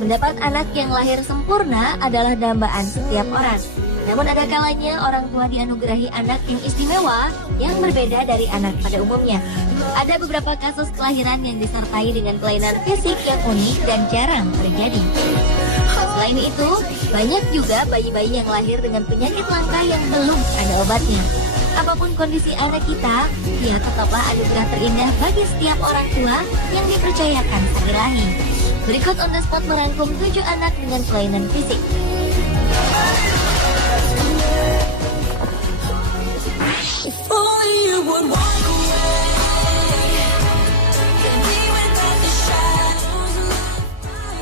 Mendapat anak yang lahir sempurna adalah dambaan setiap orang. Namun ada kalanya orang tua dianugerahi anak yang istimewa yang berbeda dari anak pada umumnya. Ada beberapa kasus kelahiran yang disertai dengan kelainan fisik yang unik dan jarang terjadi. Selain itu, banyak juga bayi-bayi yang lahir dengan penyakit langka yang belum ada obatnya. Apapun kondisi anak kita, ia tetaplah anugerah terindah bagi setiap orang tua yang dipercayakan sang Ilahi. Berikut On The Spot merangkum 7 anak dengan kelainan fisik.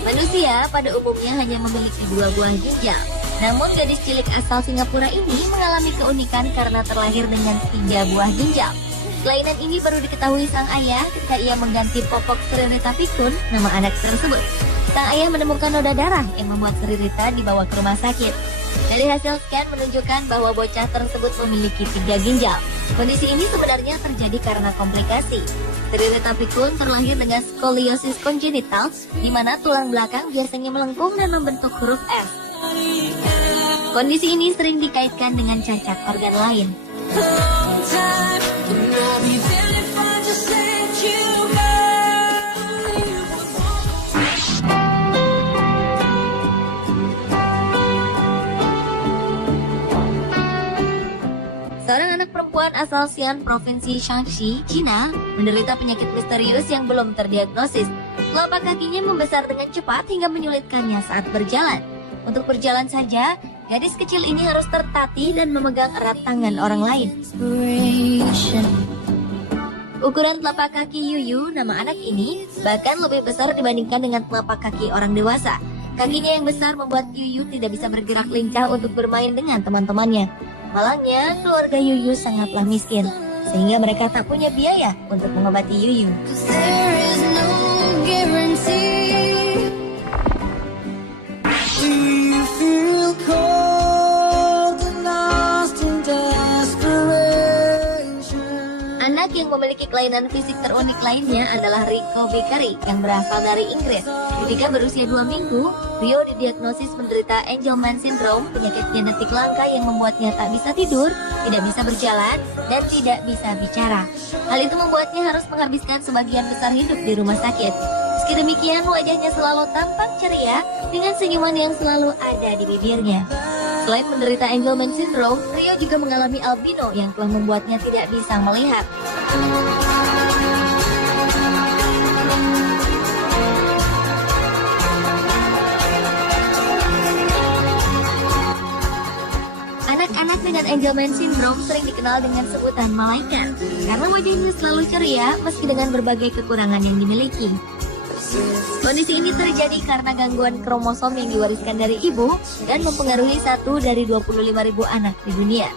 Manusia pada umumnya hanya memiliki 2 buah ginjal. Namun gadis cilik asal Singapura ini mengalami keunikan karena terlahir dengan 3 buah ginjal. Kelainan ini baru diketahui sang ayah ketika ia mengganti popok Sri Rita Pikun, nama anak tersebut. Sang ayah menemukan noda darah yang membuat Sri Rita dibawa ke rumah sakit. Dari hasil scan menunjukkan bahwa bocah tersebut memiliki 3 ginjal. Kondisi ini sebenarnya terjadi karena komplikasi. Sri Rita Pikun terlahir dengan skoliosis kongenital, di mana tulang belakang biasanya melengkung dan membentuk huruf S. Kondisi ini sering dikaitkan dengan cacat organ lain. Seorang anak perempuan asal Xi'an, Provinsi Shaanxi, Cina, menderita penyakit misterius yang belum terdiagnosis. Telapak kakinya membesar dengan cepat hingga menyulitkannya saat berjalan. Untuk berjalan saja, gadis kecil ini harus tertatih dan memegang erat tangan orang lain. Ukuran telapak kaki Yuyu, nama anak ini, bahkan lebih besar dibandingkan dengan telapak kaki orang dewasa. Kakinya yang besar membuat Yuyu tidak bisa bergerak lincah untuk bermain dengan teman-temannya. Malangnya, keluarga Yuyu sangatlah miskin, sehingga mereka tak punya biaya untuk mengobati Yuyu. Anak yang memiliki kelainan fisik terunik lainnya adalah Rico Vickery yang berasal dari Inggris. Ketika berusia 2 minggu, Rio didiagnosis menderita Angelman Syndrome, penyakit genetik langka yang membuatnya tak bisa tidur, tidak bisa berjalan, dan tidak bisa bicara. Hal itu membuatnya harus menghabiskan sebagian besar hidup di rumah sakit. Meski demikian, wajahnya selalu tampak ceria dengan senyuman yang selalu ada di bibirnya. Selain menderita Angelman Syndrome, Rio juga mengalami albino yang telah membuatnya tidak bisa melihat. Anak-anak dengan Angelman Syndrome sering dikenal dengan sebutan malaikat karena wajahnya selalu ceria meski dengan berbagai kekurangan yang dimiliki. Kondisi ini terjadi karena gangguan kromosom yang diwariskan dari ibu dan mempengaruhi 1 dari 25.000 anak di dunia.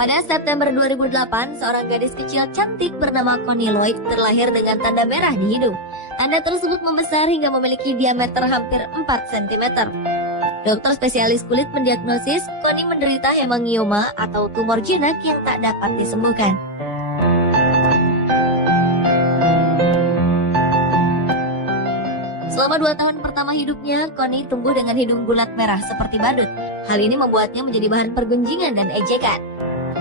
Pada September 2008, seorang gadis kecil cantik bernama Connie Lloyd terlahir dengan tanda merah di hidung. Tanda tersebut membesar hingga memiliki diameter hampir 4 cm. Dokter spesialis kulit mendiagnosis Connie menderita hemangioma atau tumor jinak yang tak dapat disembuhkan. Selama 2 tahun pertama hidupnya, Connie tumbuh dengan hidung bulat merah seperti badut. Hal ini membuatnya menjadi bahan pergunjingan dan ejekan.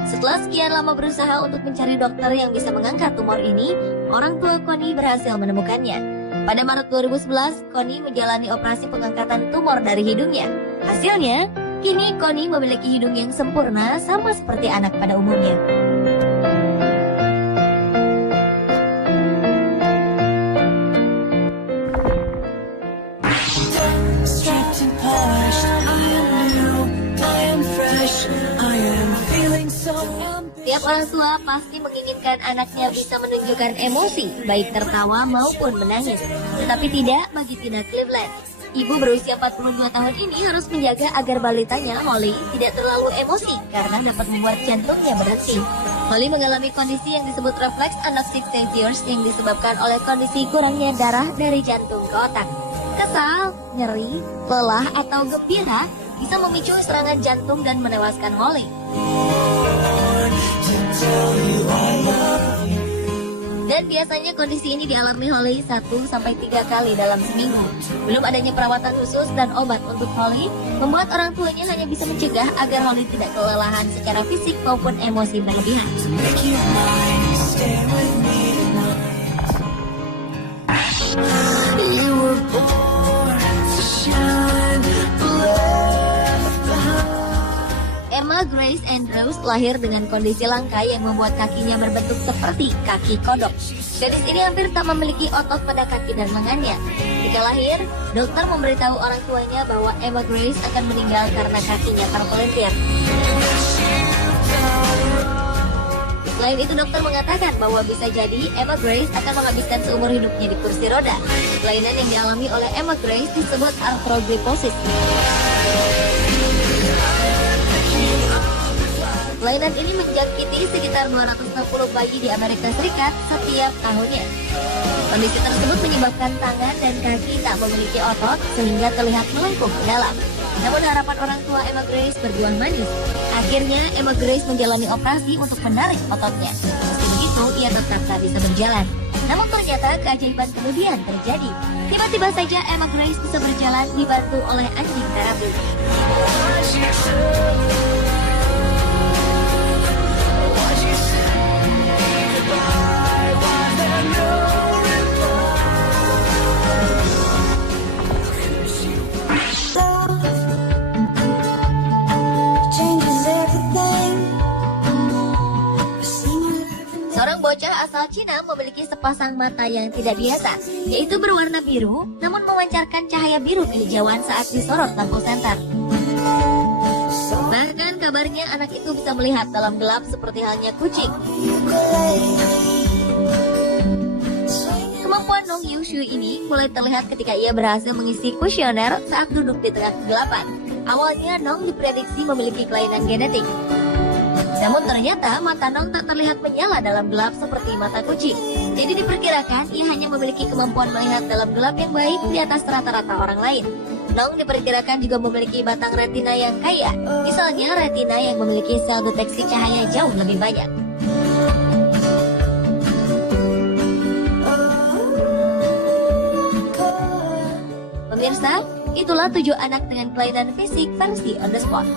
Setelah sekian lama berusaha untuk mencari dokter yang bisa mengangkat tumor ini, orang tua Connie berhasil menemukannya. Pada Maret 2011, Connie menjalani operasi pengangkatan tumor dari hidungnya. Hasilnya, kini Connie memiliki hidung yang sempurna sama seperti anak pada umumnya. Setiap orang tua pasti menginginkan anaknya bisa menunjukkan emosi, baik tertawa maupun menangis. Tetapi tidak bagi Tina Cleveland. Ibu berusia 42 tahun ini harus menjaga agar balitanya, Holly, tidak terlalu emosi karena dapat membuat jantungnya berhenti. Holly mengalami kondisi yang disebut refleks anoxic seizures yang disebabkan oleh kondisi kurangnya darah dari jantung ke otak. Kesal, nyeri, lelah, atau gembira, bisa memicu serangan jantung dan menewaskan Holly. Dan biasanya kondisi ini dialami Holly 1-3 kali dalam seminggu. Belum adanya perawatan khusus dan obat untuk Holly, membuat orang tuanya hanya bisa mencegah agar Holly tidak kelelahan secara fisik maupun emosi berlebihan. Emma Grace Andrews lahir dengan kondisi langka yang membuat kakinya berbentuk seperti kaki kodok. Gadis ini hampir tak memiliki otot pada kaki dan lengannya. Ketika lahir, dokter memberitahu orang tuanya bahwa Emma Grace akan meninggal karena kakinya terpelintir. Selain itu, dokter mengatakan bahwa bisa jadi Emma Grace akan menghabiskan seumur hidupnya di kursi roda. Kelainan yang dialami oleh Emma Grace disebut arthrogryposis. Kelainan ini menjangkiti sekitar 260 bayi di Amerika Serikat setiap tahunnya. Kondisi tersebut menyebabkan tangan dan kaki tak memiliki otot sehingga terlihat melengkung ke dalam. Namun harapan orang tua Emma Grace berbuah manis. Akhirnya Emma Grace menjalani operasi untuk menarik ototnya. Meski begitu, ia tetap tak bisa berjalan. Namun ternyata keajaiban kemudian terjadi. Tiba-tiba saja Emma Grace bisa berjalan dibantu oleh anjing terapi. Seorang bocah asal Cina memiliki sepasang mata yang tidak biasa, yaitu berwarna biru, namun memancarkan cahaya biru kehijauan saat disorot lampu senter. Bahkan kabarnya anak itu bisa melihat dalam gelap seperti halnya kucing. Kemampuan Nong Yushu ini mulai terlihat ketika ia berhasil mengisi kuesioner saat duduk di tengah kegelapan. Awalnya Nong diprediksi memiliki kelainan genetik. Namun ternyata mata Nong tak terlihat menyala dalam gelap seperti mata kucing. Jadi diperkirakan ia hanya memiliki kemampuan melihat dalam gelap yang baik di atas rata-rata orang lain. Nong diperkirakan juga memiliki batang retina yang kaya. Misalnya retina yang memiliki sel deteksi cahaya jauh lebih banyak. Pemirsa, itulah 7 anak dengan kelainan fisik versi on the spot.